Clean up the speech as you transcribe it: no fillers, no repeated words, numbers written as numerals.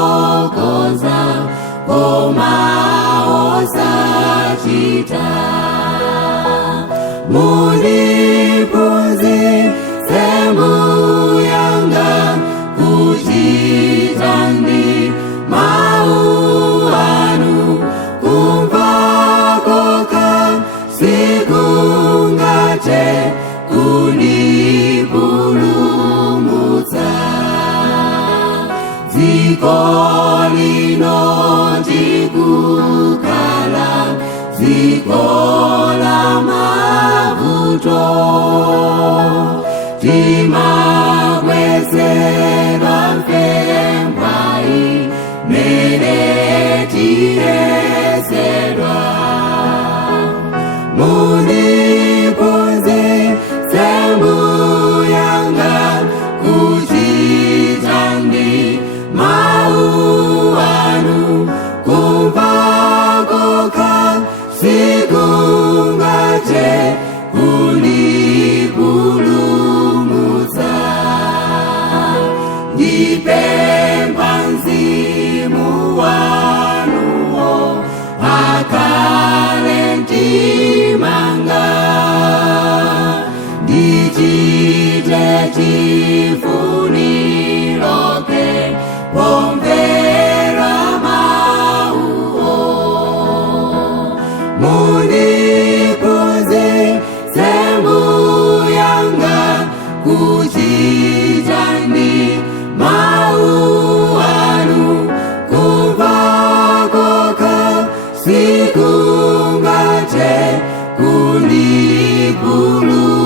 kufotokoza koma osachita. Mundiphunzitse mbuyanga kuchita ndi mawu anu, kumva kokha sikungathe kundipulumutsa. Dziko lino ndikukhala dziko la mavuto, timakwezedwa mphepo imene tiyezedwa. Mundiphunzitse mbuyanga kuchita ndi mawu anu, kumva kokha sikungathe kundipulumutsa. Ndipempha Mzimu wanuwo akhale mtimanga, ndichite chifuniro pomvera mawuwo. Mundiphunzitse mbuyanga kuchita ndi mawu anu, kumva kokha sikungathe kundipulumutsa.